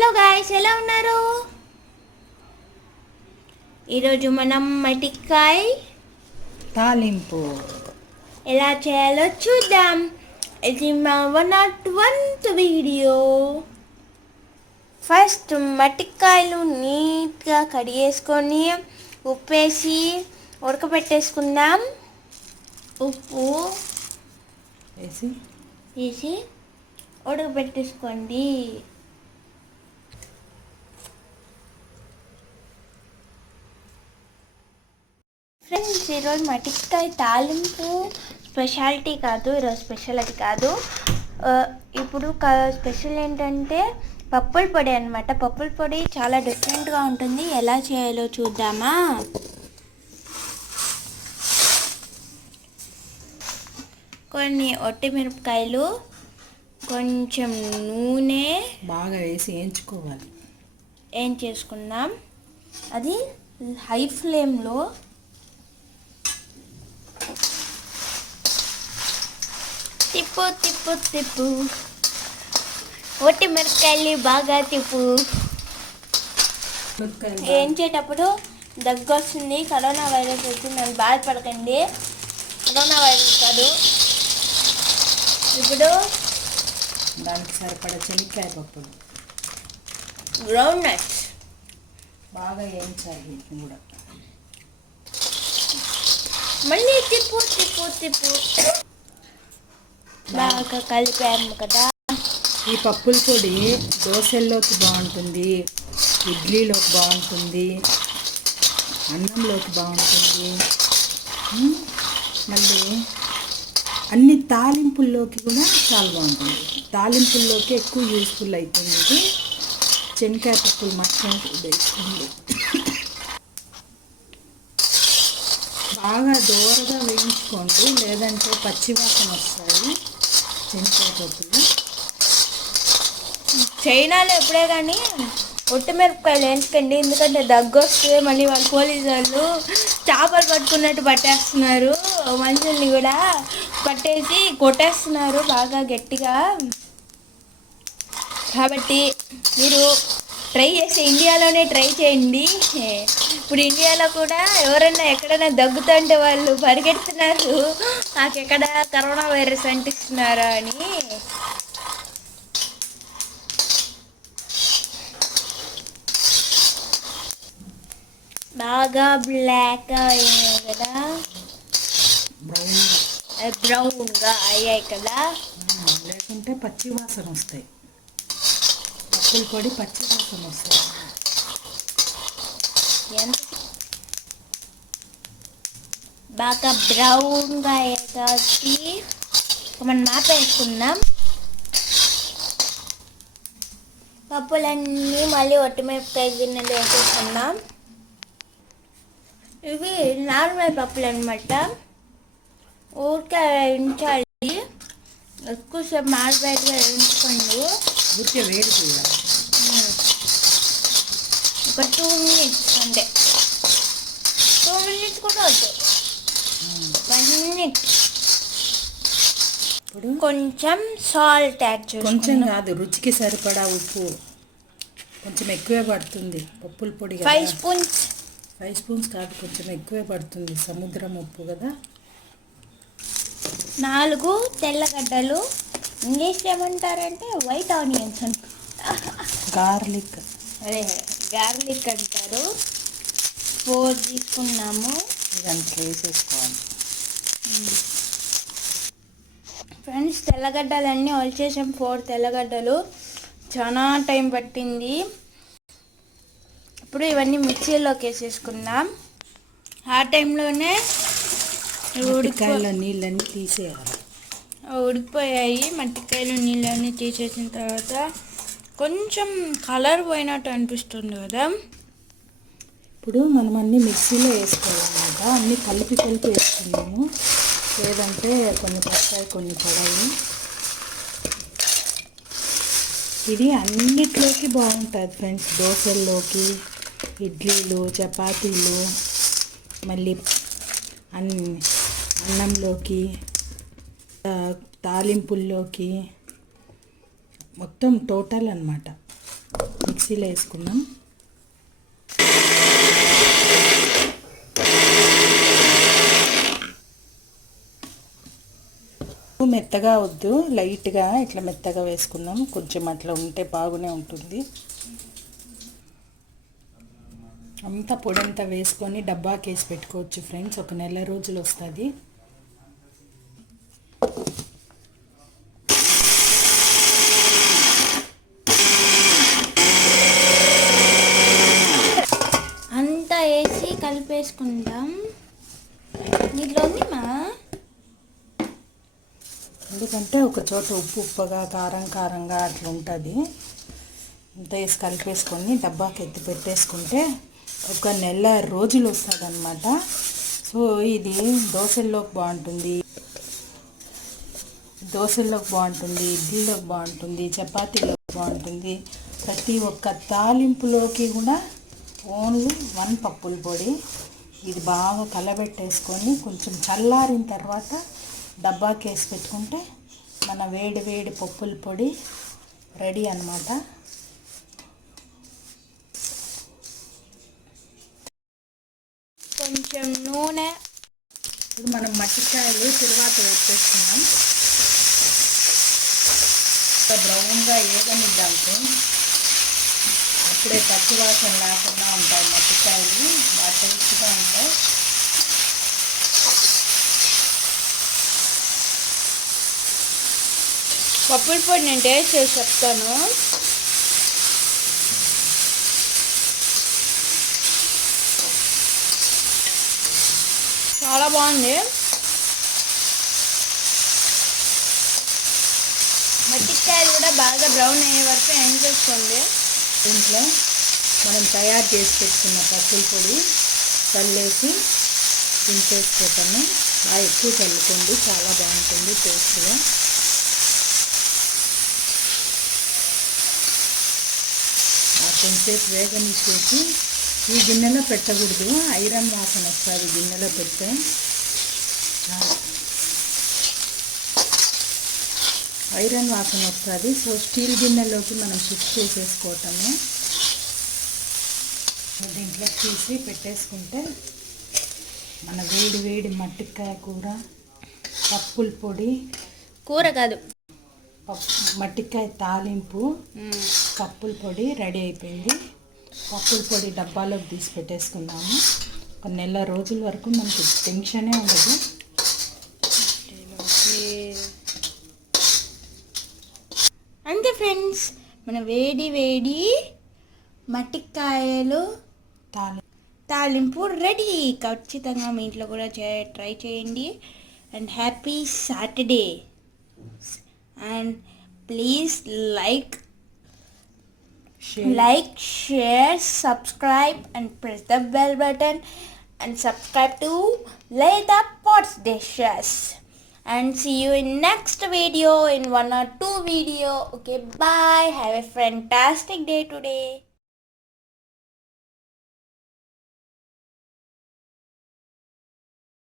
Hello guys, ఎలా ఉన్నారు? ఈరోజు మనం మటికాయ తాలింపు ఎలా చేయాలో చూద్దాం. ఇది మా 101th వీడియో. ఫస్ట్ మటికాయలు నీట్గా కడిగేసుకొని ఉప్పేసి ఉడకబెట్టేసుకుందాం. ఉప్పు వేసి ఉడకబెట్టేసుకోండి. ఫ్రెండ్స్, ఈరోజు మటికాయ తాలింపు స్పెషాలిటీ కాదు, ఈరోజు స్పెషాలిటీ కాదు. ఇప్పుడు స్పెషల్ ఏంటంటే పప్పుల పొడి అనమాట. పప్పుల పొడి చాలా డిఫరెంట్గా ఉంటుంది. ఎలా చేయాలో చూద్దామా? కొన్ని ఒట్టిమిరపకాయలు, కొంచెం నూనె బాగా వేసి వేయించేసుకుందాం. అది హై ఫ్లేమ్లో తిప్పు తిప్పు తిప్పు ఒట్టిమిరపకాయలు బాగా తిప్పు. వేయించేటప్పుడు దగ్గు వస్తుంది. కరోనా వైరస్ వచ్చిందని బాధపడకండి. కరోనా వైరస్ కాదు. ఇప్పుడు దానికి సరిపడా చెనిక్కాయ పప్పు, గ్రౌండ్ నట్స్ బాగా వేయించాలి. కూడా మళ్ళీ తిప్పు తిప్పు తిప్పు బాగా కలిపాము కదా. ఈ పప్పుల పొడి దోశల్లోకి బాగుంటుంది, ఇడ్లీలోకి బాగుంటుంది, అన్నంలోకి బాగుంటుంది. మళ్ళీ అన్ని తాలింపుల్లోకి కూడా చాలా బాగుంటుంది. తాలింపుల్లోకి ఎక్కువ యూస్ఫుల్ అవుతుంది. ఇది చెనిక్కాయ పప్పులు మాత్రం వేసుకోండి. బాగా దూరగా వేయించుకోండి, లేదంటే పచ్చివాసన వస్తాయి చెనిక్కాయ పప్పులు. చైనాలో ఎప్పుడే కానీ ఒట్టిమిరపకాయలు వేయించకండి, ఎందుకంటే దగ్గు వస్తే మళ్ళీ వాళ్ళు పోలీసు వాళ్ళు చేపలు పట్టుకున్నట్టు పట్టేస్తున్నారు. మనుషుల్ని కూడా పట్టేసి కొట్టేస్తున్నారు బాగా గట్టిగా. కాబట్టి మీరు ట్రై చేస్తే ఇండియాలోనే ట్రై చేయండి. ఇప్పుడు ఇండియాలో కూడా ఎవరైనా ఎక్కడైనా దగ్గుతుంటే వాళ్ళు పరిగెడుతున్నారు, నాకు ఎక్కడ కరోనా వైరస్ అంటిస్తున్నారా అని. బాగా బ్లాక్ అయ్యాయి కదా, బ్రౌన్గా అయ్యాయి కదా. లేకుంటే పచ్చి వాసన వస్తాయి. పప్పుల పొడి పచ్చి వాసన వస్తాయి. బాగా బ్రౌన్గా అయ్యాయి కాబట్టి మనం వేసుకుందాం. పప్పులన్నీ మళ్ళీ ఒట్టిమిరపకాయ గిన్నెలు వేసేసుకుందాం. ఇవి నార్మల్ పప్పులు అనమాట. ఊరికే వేయించాలి, ఎక్కువసేపు మాడిపోయిగా వేయించుకోండి. ఊరికే వేడి చేయాలి. ఒక 2 minutes అంటే 2 minutes కూడా వద్దు, 1 minute. ఇప్పుడు కొంచెం సాల్ట్ యాడ్ చేసి, కొంచెం కాదు, రుచికి సరిపడా ఉప్పు. కొంచెం ఎక్కువే పడుతుంది పప్పుల పొడి. 5 spoons. 5 spoons కాదు, కొంచెం ఎక్కువే పడుతుంది, సముద్రం ఉప్పు కదా. 4 తెల్లగడ్డలు, ఇంగ్లీష్ ఏమంటారంటే వైట్ ఆనియన్స్ అంట, గార్లిక్. అదే గార్లిక్ అంటారు. 4 తీసుకున్నాము. దాంట్లో వేసేసుకోవాలి. ఫ్రెండ్స్, తెల్లగడ్డలన్నీ వచ్చేసాం. 4 తెల్లగడ్డలు, చాలా టైం పట్టింది. ఇప్పుడు ఇవన్నీ మిక్సీలోకి వేసేసుకుందాం. ఆ టైంలోనే ఉడికాయలో నీళ్ళన్నీ తీసేయాలి. ఉడికిపోయాయి మట్టికాయలు. నీళ్ళన్నీ తీసేసిన తర్వాత కొంచెం కలర్ పోయినట్టు అనిపిస్తుంది కదా. ఇప్పుడు మనం అన్నీ మిక్సీలో వేసుకోవాలన్నమాట. అన్నీ కలిపి వేసుకున్నాము, లేదంటే కొన్ని పడతాయి కొన్ని పడాయి. ఇది అన్నిట్లోకి బాగుంటుంది ఫ్రెండ్స్. దోశల్లోకి, ఇడ్లీలు, చపాతీలు, మళ్ళీ అన్నంలోకి, తాలింపుల్లోకి, మొత్తం టోటల్ అన్నమాట. మీకు మిక్సీలో వేసుకుందాం. మెత్తగా వద్దు, లైట్గా ఇట్లా మెత్తగా వేసుకుందాం. కొంచెం అట్లా ఉంటే బాగానే ఉంటుంది. అంతా పొడి అంతా వేసుకొని డబ్బాకి వేసి పెట్టుకోవచ్చు ఫ్రెండ్స్. ఒక నెల రోజులు వస్తుంది. అంతా వేసి కలిపేసుకుందాం. దీంట్లో ఉంది మా, ఎందుకంటే ఒక చోట ఉప్పు ఉప్పగా కారం కారంగా అట్లా ఉంటుంది. అంతా వేసి కలిపేసుకొని డబ్బాకి ఎత్తి పెట్టేసుకుంటే ఒక నెల రోజులు వస్తుంది అన్నమాట. సో ఇది దోశల్లోకి బాగుంటుంది, ఇడ్లీలోకి బాగుంటుంది, చపాతీలోకి బాగుంటుంది. ప్రతి ఒక్క తాలింపులోకి కూడా ఓన్లీ 1 పప్పుల పొడి. ఇది బాగా కలబెట్టేసుకొని కొంచెం చల్లారిన తర్వాత డబ్బాకి వేసి పెట్టుకుంటే మన వేడి వేడి పప్పుల పొడి రెడీ అన్నమాట. కొంచెం నూనె. ఇప్పుడు మనం మట్టికాయలు తిరువాత వేసేసుకున్నాం. బ్రౌన్గా ఏగనిద్దాం ఫ్రెండ్స్. అప్పుడే పచ్చి వాసన లేకుండా ఉంటాయి మట్టికాయలు, బాగా టేస్ట్గా ఉంటాయి. పప్పుల పొడి నేను టేస్ట్ చేసి చెప్తాను. చాలా బాగుంది. మట్టికాయలు కూడా బాగా బ్రౌన్ అయ్యే వరకు ఎండ్ చేసుకోండి. దీంట్లో మనం తయారు చేసి పెట్టుకున్న పప్పుల పొడి చల్లేసి దించేసుకోవటము. బాగా ఎక్కువ చల్లుకోండి, చాలా బాగుంటుంది టేస్ట్గా. కొంచెంసేపు వేగనిచ్చేసి ఈ గిన్నెలో పెట్టకూడదు, ఐరన్ వాసన వస్తుంది గిన్నెలో పెడితే. ఐరన్ వాసన వస్తుంది. సో స్టీల్ గిన్నెలోకి మనం షిఫ్ట్ చేసేసుకోవటము. దీంట్లో తీసి పెట్టేసుకుంటే మన వేడి వేడి మట్టికాయ కూర, పప్పుల పొడి, కూర కాదు మట్టికాయ తాలింపు, పప్పుల పొడి రెడీ అయిపోయింది. పప్పుల పొడి డబ్బాలోకి తీసి పెట్టేసుకున్నాము. ఒక నెల రోజుల వరకు మనకి టెన్షనే ఉండదు. అంతే ఫ్రెండ్స్, మన వేడి వేడి మట్టికాయలు తాలింపు రెడీ. ఖచ్చితంగా మీ ఇంట్లో కూడా ట్రై చేయండి. And happy Saturday. And please like, share, subscribe and press the bell button and subscribe to Lalithapotsdishes. And see you in next video, in 1 or 2 video. Okay, bye. Have a fantastic day today.